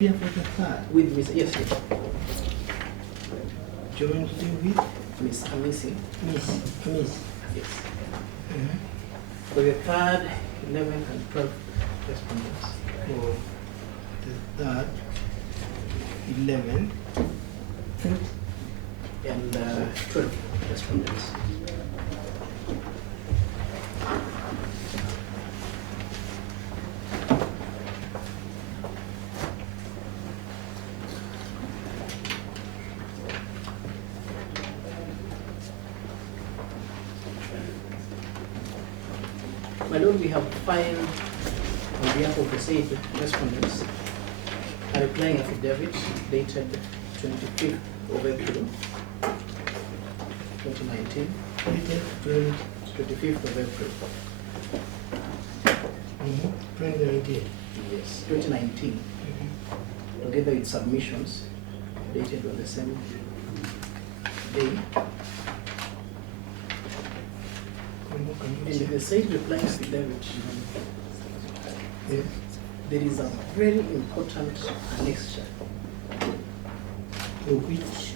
Yeah, for the third. With Miss, yes. Jointly with Miss Amisi. Miss. Yes. For the third, 11th and 12th respondents. For the third, 11th, and 12 respondents. My Lord, we have filed on behalf of the said respondents a replying affidavit dated 25th of April 2019. 25th of April. 2019. Yes, 2019. Together with submissions dated on the same day. And the said replying affidavit, Yes. there is a very important annexure Which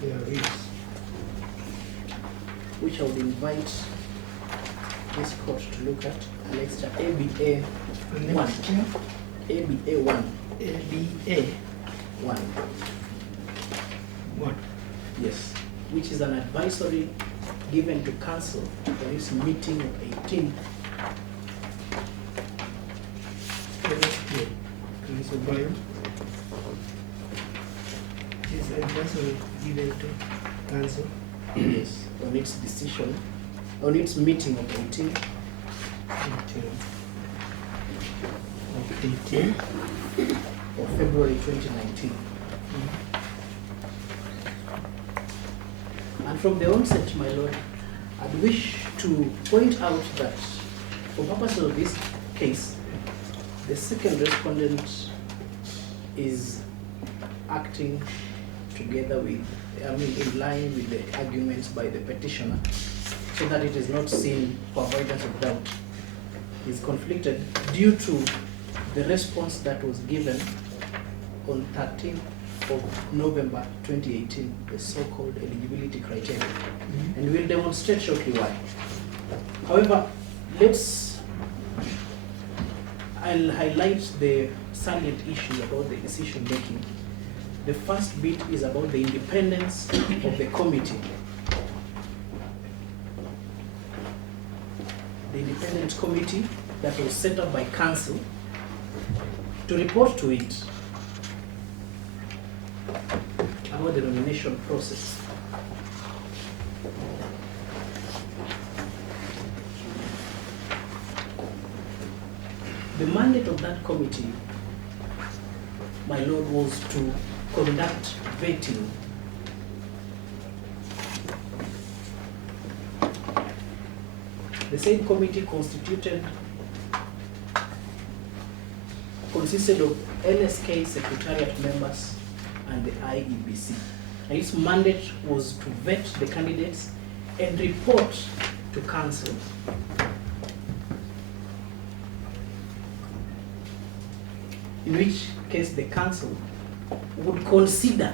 there is. which I would invite this court to look at. Annexure ABA 1. ABA 1. ABA 1. 1. Yes. Which is an advisory given to council for its meeting of 18th. Council Bio. Is advisory given to council. Yes. On its decision, on its meeting of 18th. 18 of February 2019. And from the onset, my Lord, I'd wish to point out that for purposes of this case, the second respondent is acting together with, in line with the arguments by the petitioner, so that it is not seen for avoidance of doubt. Is conflicted due to the response that was given on 13th of November 2018, the so-called eligibility criteria. And we'll demonstrate shortly why. However, I'll highlight the salient issue about the decision making. The first bit is about the independence of the committee. The independent committee that was set up by council to report to it about the nomination process. The mandate of that committee, my Lord, was to conduct vetting. The same committee consisted of LSK Secretariat members and the IEBC. And its mandate was to vet the candidates and report to council. In which case the council would consider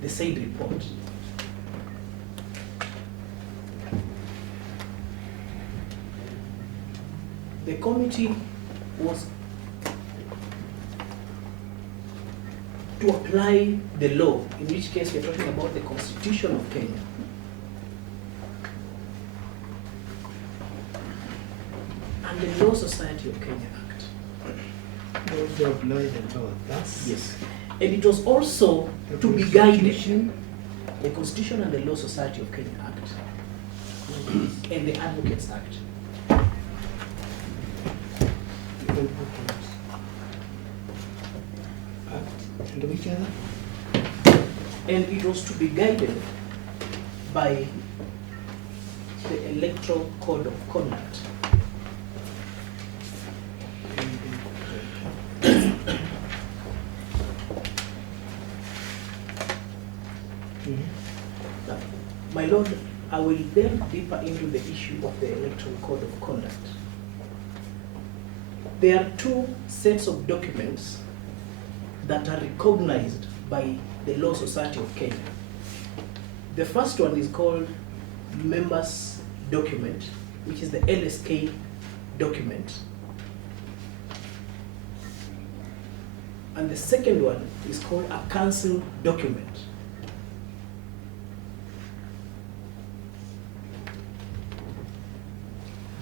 the said report. The committee was to apply the law, in which case we're talking about the Constitution of Kenya. And the Law Society of Kenya Act. Also apply the law. That's Yes. And it was also to be guided. The Constitution and the Law Society of Kenya Act. And the Advocates Act. And which other? And it was to be guided by the Electoral Code of Conduct. Now, my Lord, I will delve deeper into the issue of the Electoral Code of Conduct. There are two sets of documents that are recognized by the Law Society of Kenya. The first one is called Members Document, which is the LSK document. And the second one is called a Council document.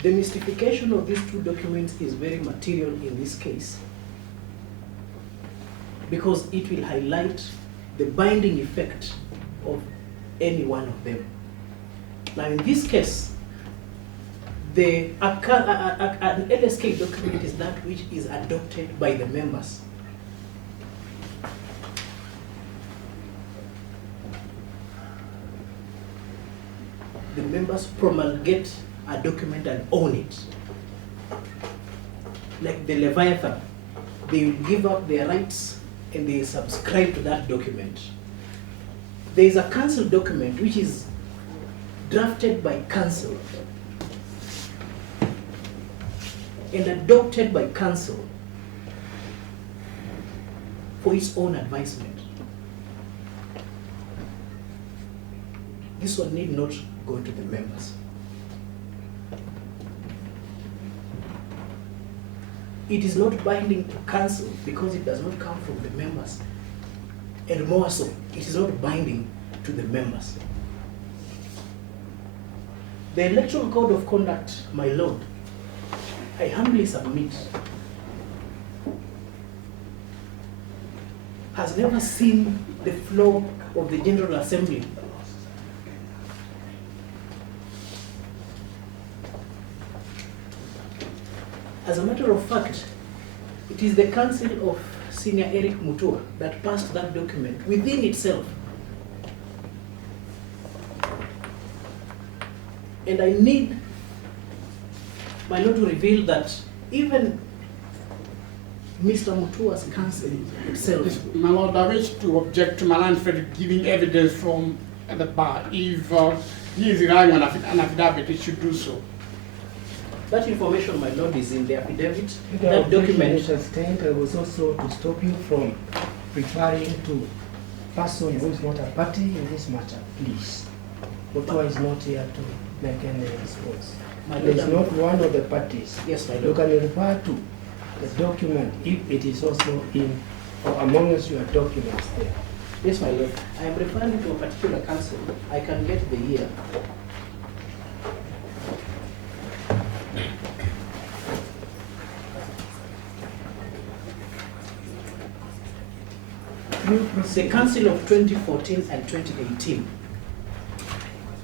The mystification of these two documents is very material in this case because it will highlight the binding effect of any one of them. Now in this case, an LSK document is that which is adopted by the members. The members promulgate a document and own it. Like the Leviathan, they will give up their rights and they subscribe to that document. There is a council document which is drafted by council and adopted by council for its own advisement. This one need not go to the members. It is not binding to council because it does not come from the members. And more so, it is not binding to the members. The Electoral Code of Conduct, my lord, I humbly submit, has never seen the floor of the General Assembly. As a matter of fact, it is the Council of Senior Eric Mutua that passed that document within itself. And I need my lord to reveal that even Mr. Mutua's council itself. Yes, my lord, I wish to object to Malan for giving evidence from the bar. If he is relying on an affidavit, he should do so. That information, my lord, is in the affidavit. That That document. Sustained, I was also to stop you from referring to person who is not a party in this matter, please. Mutua is not here to make any response. My There lord, is not one of the parties. yes, my You lord. can refer to the document if it is also in or amongst your documents there. Yes, my lord. I am referring to a particular council. I can get the year. The council of 2014 and 2018,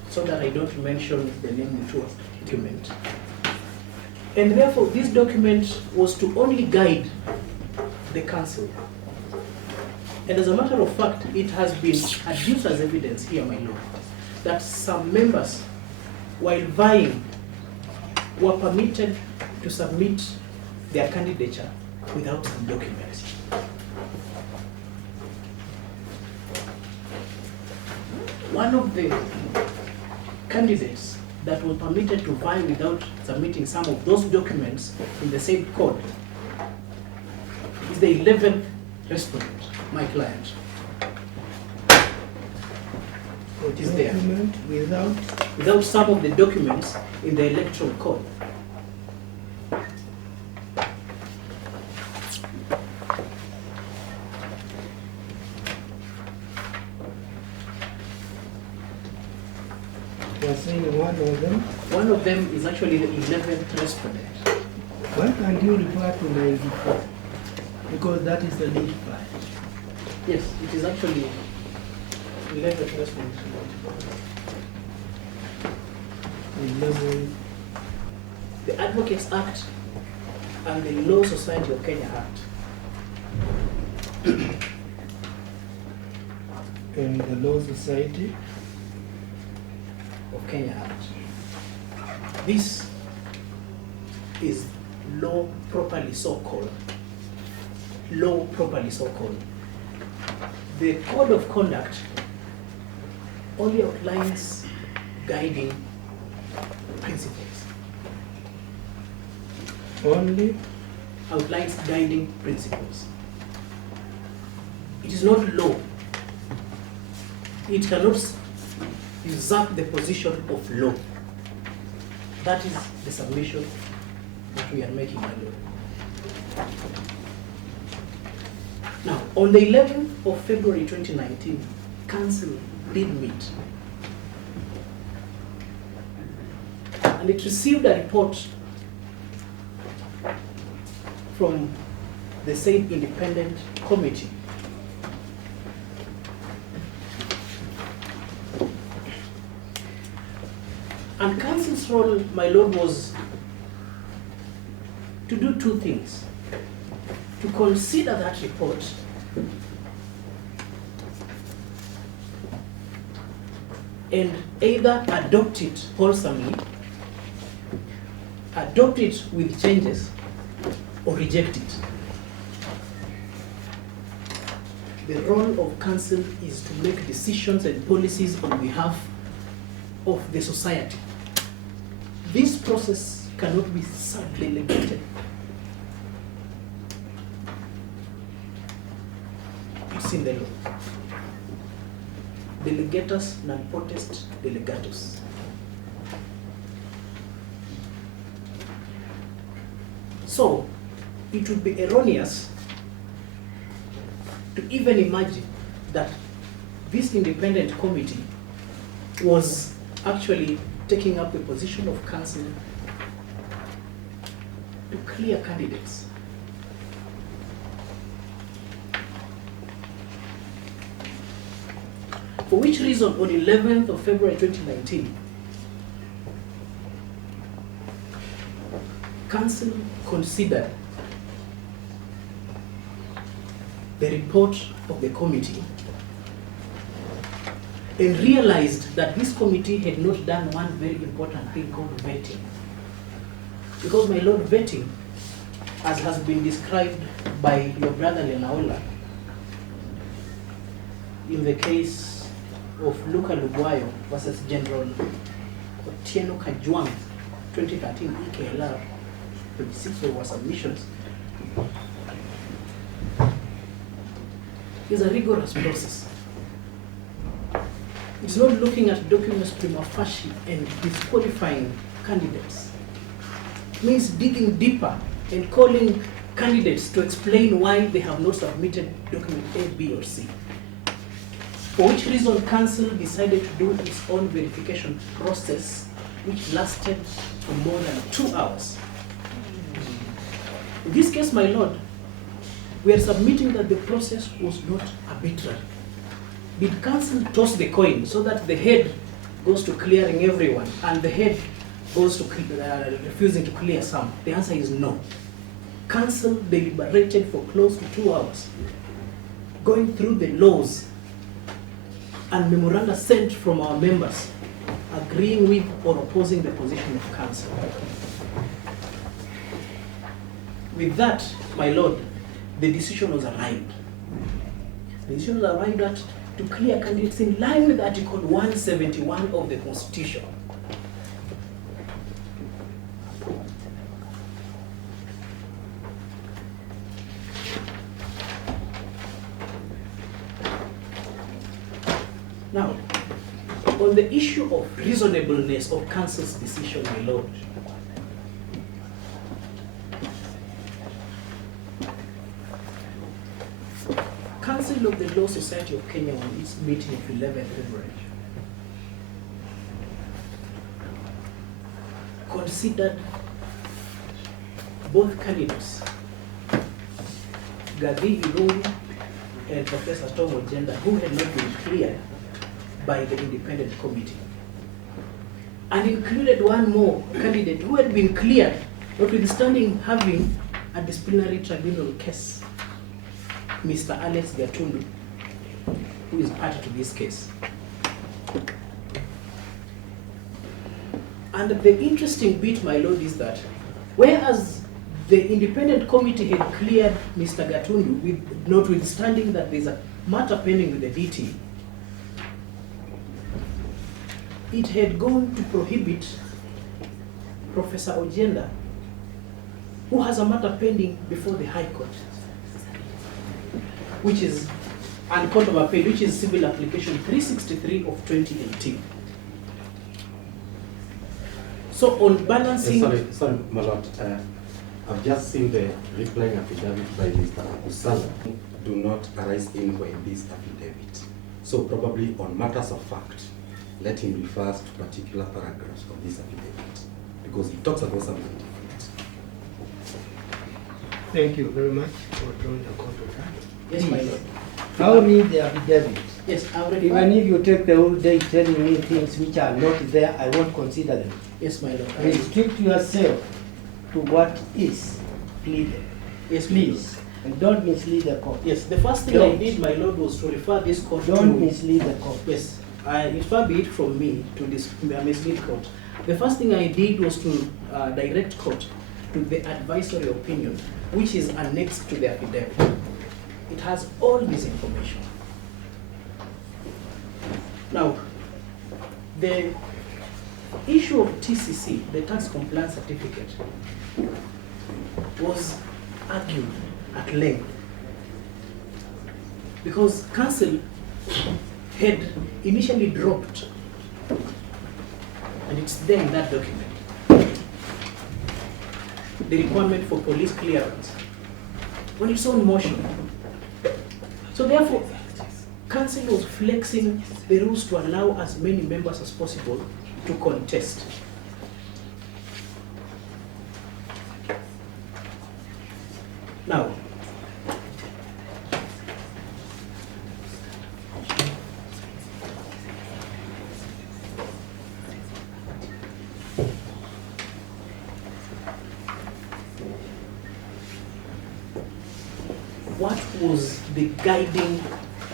so that I don't mention the name of the document. And therefore, this document was to only guide the council. And as a matter of fact, it has been adduced as evidence here, my lord, that some members, while vying, were permitted to submit their candidature without some documents. One of the candidates that were permitted to vie without submitting some of those documents in the same code is the 11th respondent, my client. It is there. Document Without some of the documents in the electoral code. you are saying one of them. One of them is actually the 11th respondent. Why can't you refer to 94? Because that is the lead file. Yes, it is actually 11th respondent. 11. The Advocates Act and the Law Society of Kenya Act. And the Law Society. Of Kenya Act. This is law properly so called. Law properly so called. The code of conduct only outlines guiding principles. Only outlines guiding principles. It is not law. It cannot usurp the position of law. That is the submission that we are making, my Lord. Now, on the 11th of February 2019, Council did meet. And it received a report from the said independent committee. And Council's role, my Lord, was to do two things. To consider that report and either adopt it wholesomely, adopt it with changes, or reject it. The role of Council is to make decisions and policies on behalf of the society. This process cannot be sub-delegated. It's in the law. Delegatus non potest delegatus. So, it would be erroneous to even imagine that this independent committee was actually taking up the position of Council to clear candidates. For which reason, on 11th of February 2019, Council considered the report of the committee and realized that this committee had not done one very important thing called vetting. Because, my Lord, vetting, as has been described by your brother Lenaola, in the case of Luca Lugwayo versus General Otieno Kajwang, 2013 EKLR, 26 of our submissions, is a rigorous process. It's not looking at documents prima facie and disqualifying candidates. It means digging deeper and calling candidates to explain why they have not submitted document A, B, or C. For which reason, Council decided to do its own verification process, which lasted for more than 2 hours. In this case, my Lord, we are submitting that the process was not arbitrary. Did Council toss the coin so that the head goes to clearing everyone and the head goes to refusing to clear some? The answer is no. Council deliberated for close to 2 hours, going through the laws and memoranda sent from our members, agreeing with or opposing the position of Council. With that, my Lord, the decision was arrived. The decision was arrived at to clear candidates in line with Article 171 of the Constitution. Now, on the issue of reasonableness of Council's decision, my Lord, Council of the Law Society of Kenya, on its meeting of 11th February, considered both candidates, Gadi Irungu and Professor Tom Ojenda, who had not been cleared by the independent committee, and included one more candidate who had been cleared, notwithstanding having a disciplinary tribunal case, Mr. Alex Gatundu, who is party to this case. And the interesting bit, my Lord, is that whereas the independent committee had cleared Mr. Gatundu, with notwithstanding that there's a matter pending with the DT, it had gone to prohibit Professor Ojenda who has a matter pending before the High Court, which is and Court of Appeal, which is Civil Application 363 of 2018. So on balancing... Sorry, my lord. I've just seen the replying affidavit by Mr. Akusala do not arise anywhere in this affidavit. So probably on matters of fact, let him refer to particular paragraphs of this affidavit because it talks about something different. Thank you very much for drawing the court of that. Yes, my lord. I'll read the affidavit. Yes, I already... Even if you take the whole day telling me things which are not there, I won't consider them. Yes, my lord. Restrict yourself to what is pleaded. Yes, Please. And don't mislead the court. Yes, the first thing I did, my lord, was to refer this court Don't mislead the court. Yes, it far be it from me to mislead court. The first thing I did was to direct court to the advisory opinion, which is annexed to the affidavit. It has all this information. Now, the issue of TCC, the tax compliance certificate, was argued at length because counsel had initially dropped, and it's there in that document, the requirement for police clearance on its own motion. So therefore, counsel was flexing the rules to allow as many members as possible to contest. Now, what was the guiding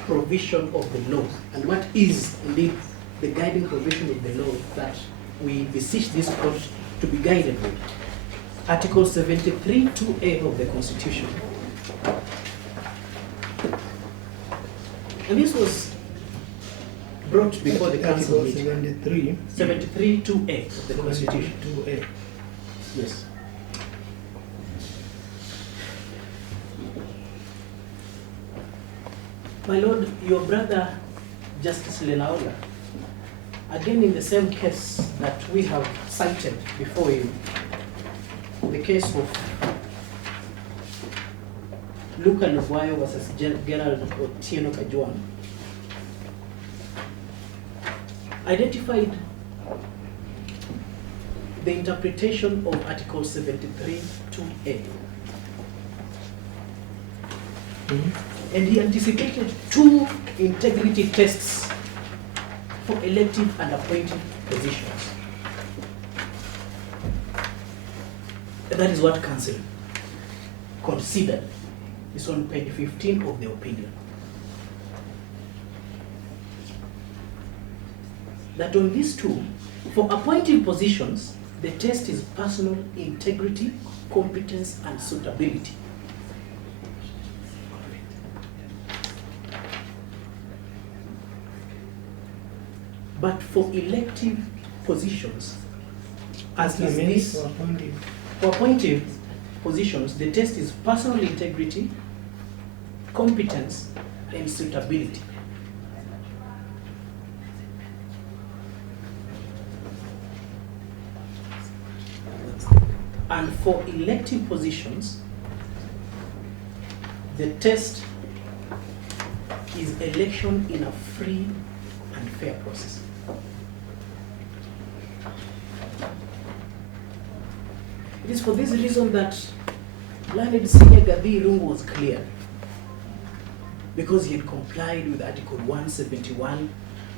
provision of the law, and what is indeed the guiding provision of the law that we beseech this court to be guided with? Article 73 2A of the Constitution. And this was brought before the council Article meeting. 73 2A of the Constitution. 2A. Yes. My lord, your brother, Justice Lenaola, again in the same case that we have cited before him, the case of Luca Lubuayo versus Gerald Otieno Kajuan, identified the interpretation of Article 73 2A. And he anticipated two integrity tests for elective and appointed positions. That is what counsel considered. It's on page 15 of the opinion. That on these two, for appointed positions, the test is personal integrity, competence, and suitability. But for elective positions, as is this, for appointed positions, the test is personal integrity, competence, and suitability. And for elective positions, the test is election in a free and fair process. It is for this reason that Learned Senior Gabi Rungu was clear, because he had complied with Article 171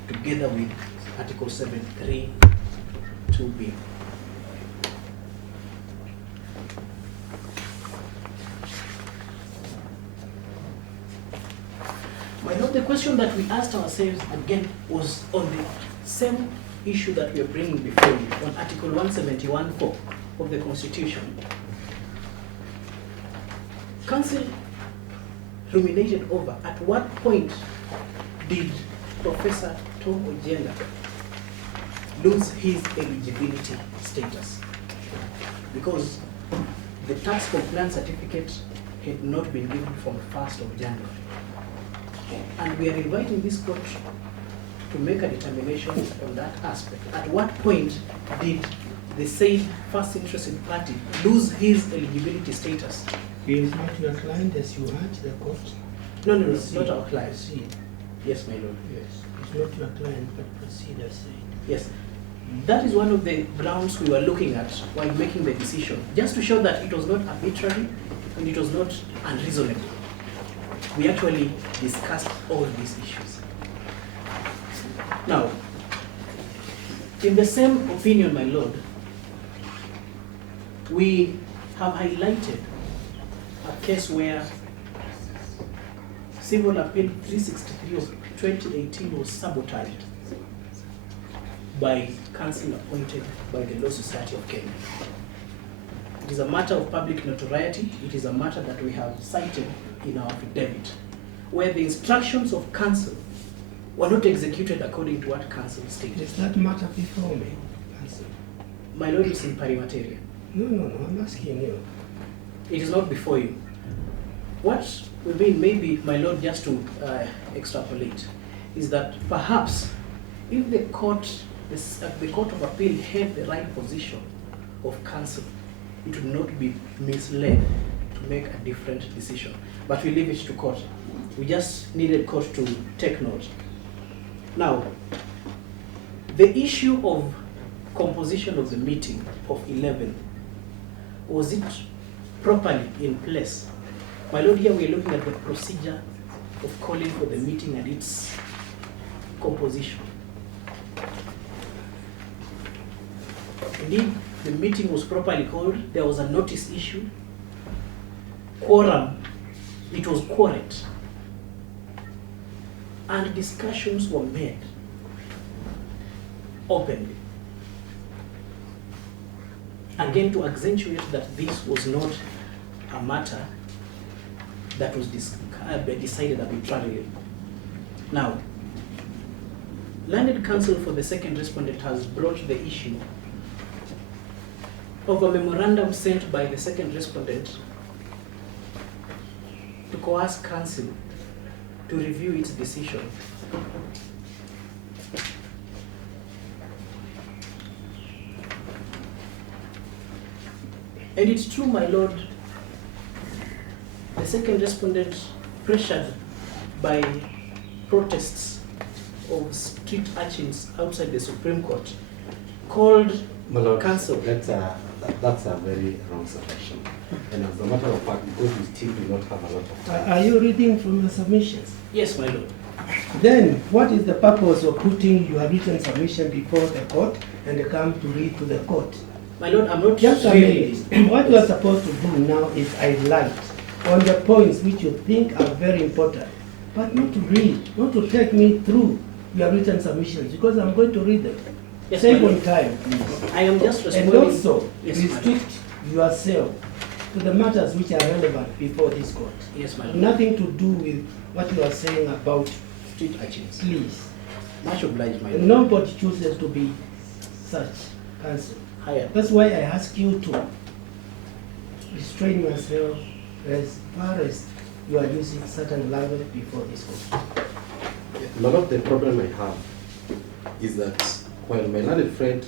together with Article 73 2B. My lord, the question that we asked ourselves again was on the same issue that we are bringing before you, on Article 171(4) of the Constitution. Council ruminated over at what point did Professor Tom Ojenga lose his eligibility status? Because the tax compliance certificate had not been given from 1st of January. And we are inviting this court to make a determination on that aspect. At what point did the said first interested party lose his eligibility status? He is not your client as you had the court. No, no, no, Proceed. not our client. Proceed. Yes, my lord. Yes, it's not your client, but proceed as said. Yes. That is one of the grounds we were looking at while making the decision, just to show that it was not arbitrary and it was not unreasonable. We actually discussed all these issues. Now, in the same opinion, my lord, we have highlighted a case where Civil Appeal 363 of 2018 was sabotaged by counsel appointed by the Law Society of Kenya. It is a matter of public notoriety. It is a matter that we have cited in our affidavit, where the instructions of counsel were not executed according to what counsel stated. Is that matter before me? Answer. My lord is in pari materia. No, I'm asking you. It is not before you. What we mean, maybe, my lord, just to extrapolate, is that perhaps if the court of appeal had the right position of counsel, it would not be misled to make a different decision. But we leave it to court. We just needed court to take note. Now, the issue of composition of the meeting of 11, was it properly in place? My lord, here we are looking at the procedure of calling for the meeting and its composition. Indeed, the meeting was properly called. There was a notice issued. Quorum, it was quorate. And discussions were made openly. Again, to accentuate that this was not a matter that was decided arbitrarily. Now, learned counsel for the second respondent has brought the issue of a memorandum sent by the second respondent to coerce counsel to review its decision. And it's true, my lord, the second respondent, pressured by protests of street urchins outside the Supreme Court, called My Lord, counsel. that's a very wrong suggestion. And as a matter of fact, because we still do not have a lot of time. Are you reading from your submissions? Yes, my lord. Then, what is the purpose of putting your written submission before the court and come to read to the court? My lord, I'm not Just a reading minute. What you are supposed to do now is highlight on the points which you think are very important, but not to read, not to take me through your written submissions, because I'm going to read them. Yes, Save my on lord. time, please. I am just And responding. also, Yes, my lord. restrict yourself to the matters which are relevant before this court. Yes, my lord. Nothing to do with what you are saying about Street urchins. please. Much obliged, my lord. Nobody chooses to be such counsel. Higher. That's why I ask you to restrain yourself as far as you are using certain language before this court. My Lord, the problem I have is that while my learned friend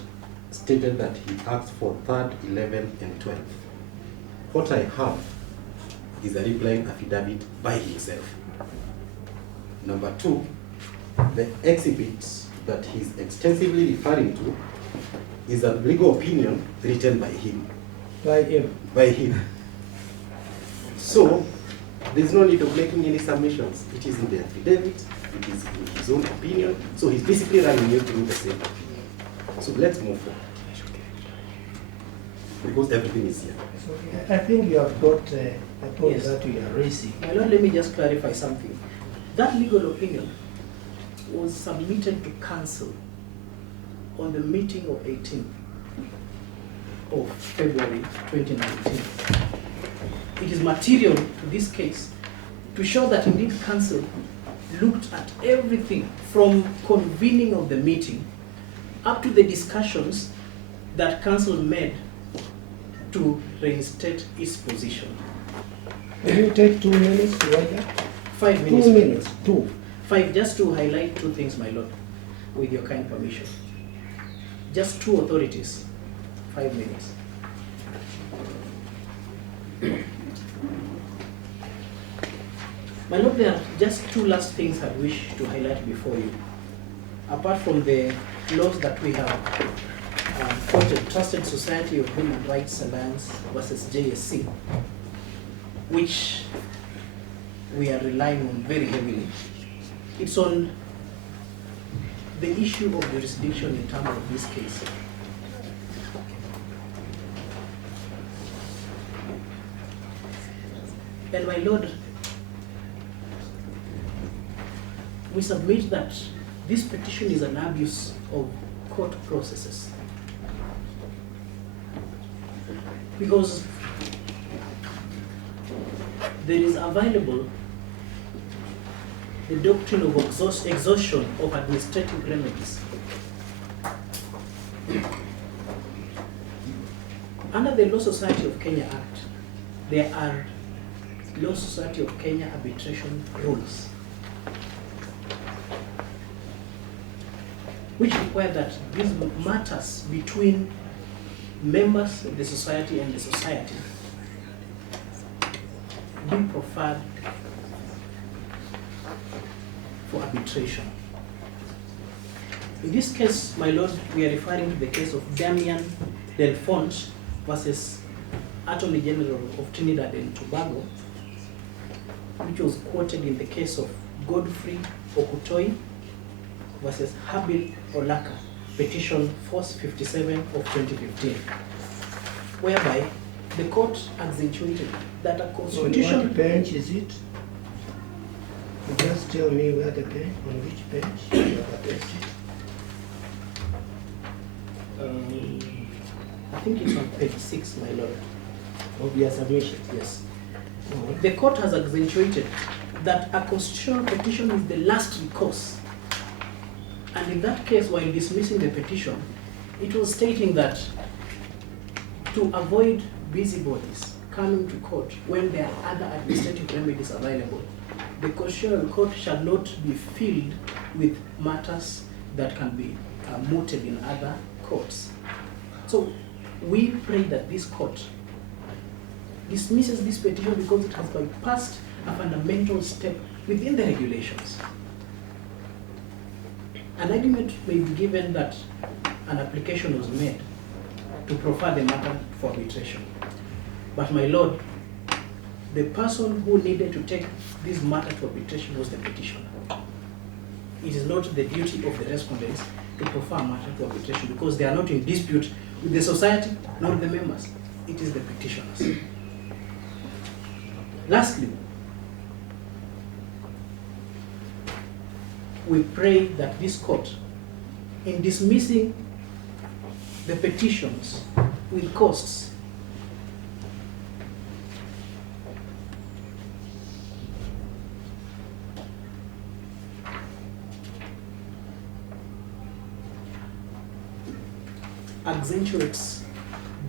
stated that he asked for 3rd, 11th, and 12th, what I have is a replying affidavit by himself. Number 2, the exhibit that he's extensively referring to is a legal opinion written by him. By him. By him. So, there's no need of making any submissions. It is in the affidavit, it is in his own opinion, so he's basically running you through the same opinion. So let's move forward. Because everything is here. So I think you have got the point Yes. that we are raising. My lord, let me just clarify something. That legal opinion was submitted to counsel on the meeting of 18th of February 2019. It is material to this case to show that indeed counsel looked at everything from convening of the meeting up to the discussions that counsel made to reinstate its position. Can you take 2 minutes to write that? 5 2 minutes. minutes, 2. 5, just to highlight 2 things, my lord, with your kind permission. Just 2 authorities, 5 minutes. My lord, there are just 2 last things I wish to highlight before you. Apart from the laws that we have quoted, Trusted Society of Human Rights Alliance versus JSC, which we are relying on very heavily. It's on the issue of jurisdiction in terms of this case. And my lord, we submit that this petition is an abuse of court processes. Because there is available the doctrine of exhaustion of administrative remedies. Under the Law Society of Kenya Act, there are Law Society of Kenya arbitration rules, which require that these matters between members of the society and the society be proffered for arbitration. In this case, my lord, we are referring to the case of Damian Delfont versus Attorney General of Trinidad and Tobago, which was quoted in the case of Godfrey Okutoi versus Habil Olaka, petition force 57 of 2015, whereby the court accentuated that a constitution... On what bench is it? You just tell me where the bench, on which bench you have addressed it. I think it's on page 6, my lord. Of your submission? Yes. Mhm. The court has accentuated that a constitutional petition is the last recourse. And in that case, while dismissing the petition, it was stating that to avoid busybodies coming to court when there are other administrative remedies available, the Constitutional Court shall not be filled with matters that can be mooted in other courts. So we pray that this court dismisses this petition because it has bypassed a fundamental step within the regulations. An argument may be given that an application was made to proffer the matter for arbitration. But my lord, the person who needed to take this matter to arbitration was the petitioner. It is not the duty of the respondents to proffer a matter to arbitration because they are not in dispute with the society nor the members. It is the petitioners. Lastly, we pray that this court, in dismissing the petitions with costs, accentuates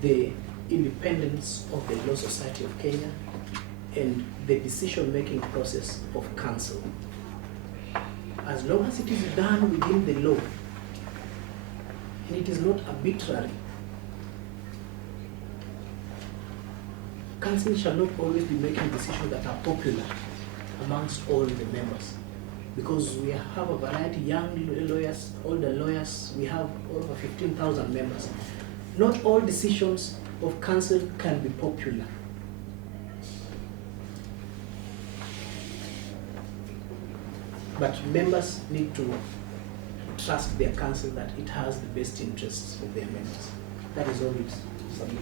the independence of the Law Society of Kenya and the decision-making process of council. As long as it is done within the law and it is not arbitrary, council shall not always be making decisions that are popular amongst all the members. Because we have a variety, young lawyers, older lawyers, we have over 15,000 members. Not all decisions of council can be popular. But members need to trust their council that it has the best interests of their members. That is all we submit.